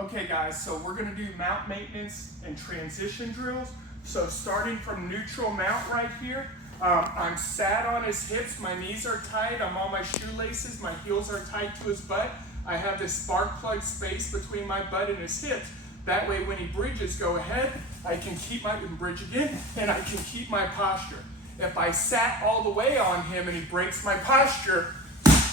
Okay guys, so we're gonna do mount maintenance and transition drills. So starting from neutral mount right here, I'm sat on his hips, my knees are tight, I'm on my shoelaces, my heels are tight to his butt. I have this spark plug space between my butt and his hips. That way when he bridges, go ahead, I can keep my bridge again, and I can keep my posture. If I sat all the way on him and he breaks my posture,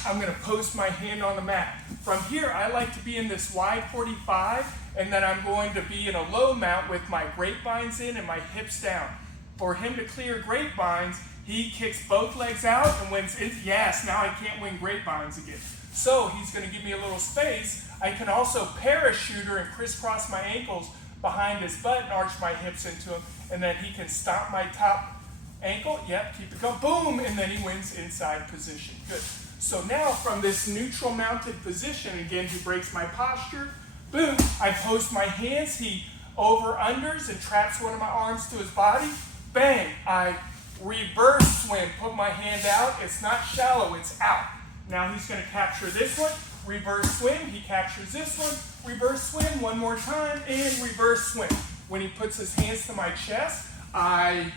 I'm gonna post my hand on the mat. From here, I like to be in this wide 45, and then I'm going to be in a low mount with my grapevines in and my hips down. For him to clear grapevines, he kicks both legs out and wins it. Yes, now I can't win grapevines again. So he's gonna give me a little space. I can also parachute her and crisscross my ankles behind his butt and arch my hips into him, and then he can stomp my top ankle. Yep, keep it going, boom, and then he wins inside position. Good. So now from this neutral mounted position, again, he breaks my posture, boom, I post my hands, he over-unders and traps one of my arms to his body, bang, I reverse swim, put my hand out, it's not shallow, it's out. Now he's gonna capture this one, reverse swim, he captures this one, reverse swim, one more time, and reverse swim. When he puts his hands to my chest, I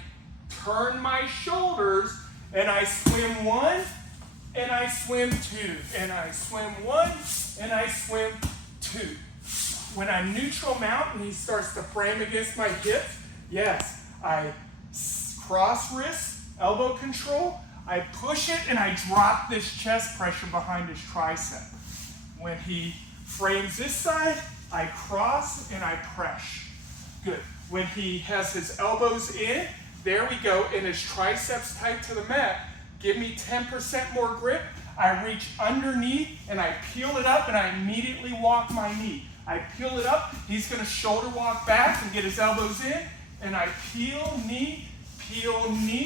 turn my shoulders, and I swim one, and I swim two, and I swim one, and I swim two. When I neutral mount and he starts to frame against my hips, yes, I cross wrist, elbow control, I push it and I drop this chest pressure behind his tricep. When he frames this side, I cross and I press. Good. When he has his elbows in, there we go, and his triceps tight to the mat, give me 10% more grip. I reach underneath and I peel it up and I immediately walk my knee. I peel it up, he's gonna shoulder walk back and get his elbows in, and I peel, knee,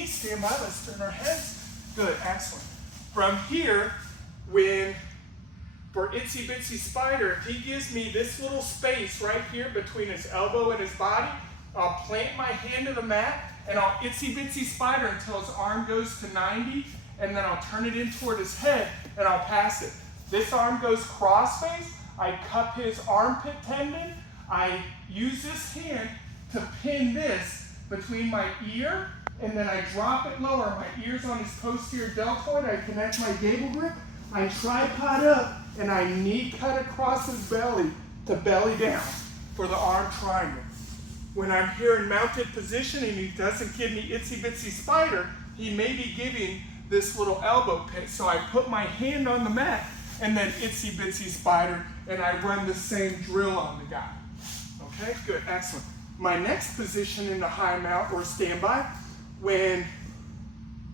stand by, let's turn our heads. Good, excellent. From here, for Itsy Bitsy Spider, if he gives me this little space right here between his elbow and his body, I'll plant my hand to the mat and I'll Itsy Bitsy Spider until his arm goes to 90, and then I'll turn it in toward his head and I'll pass it. This arm goes cross-face, I cup his armpit tendon, I use this hand to pin this between my ear, and then I drop it lower. My ear's on his posterior deltoid, I connect my gable grip, I tripod up, and I knee cut across his belly to belly down for the arm triangle. When I'm here in mounted position and he doesn't give me Itsy Bitsy Spider, he may be giving this little elbow pit. So I put my hand on the mat and then Itsy Bitsy Spider, and I run the same drill on the guy. Okay, good, excellent. My next position in the high mount or standby, when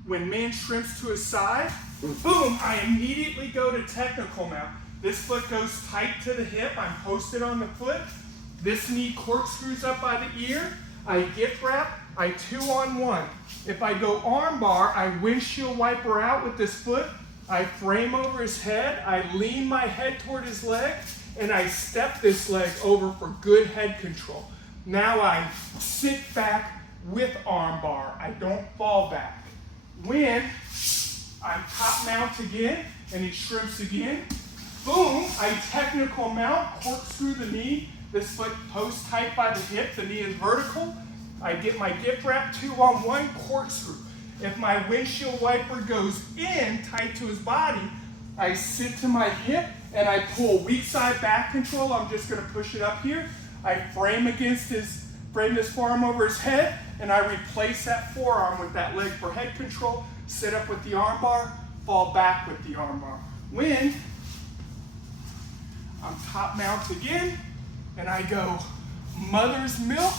man shrimps to his side, boom, I immediately go to technical mount. This foot goes tight to the hip, I'm posted on the foot. This knee corkscrews up by the ear, I gift wrap, I 2-on-1. If I go arm bar, I windshield wiper out with this foot, I frame over his head, I lean my head toward his leg, and I step this leg over for good head control. Now I sit back with arm bar, I don't fall back. When I top mount again, and he shrimps again, boom, I technical mount, corkscrew the knee, this foot post tight by the hip, the knee is vertical. I get my gift wrap, 2-on-1, corkscrew. If my windshield wiper goes in tight to his body, I sit to my hip and I pull weak side back control. I'm just gonna push it up here. I frame this forearm over his head, and I replace that forearm with that leg for head control, sit up with the arm bar, fall back with the arm bar. When I'm top mount again, and I go mother's milk,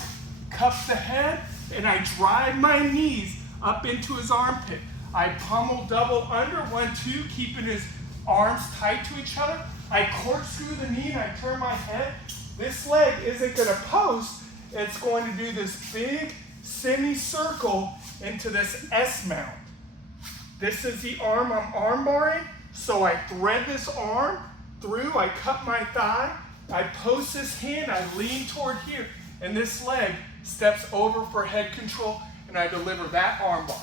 cup the head, and I drive my knees up into his armpit. I pummel double under, 1-2, keeping his arms tight to each other. I corkscrew the knee and I turn my head. This leg isn't gonna post, it's going to do this big semicircle into this S mount. This is the arm I'm arm barring, so I thread this arm through, I cut my thigh, I post this hand, I lean toward here, and this leg steps over for head control, and I deliver that arm bar.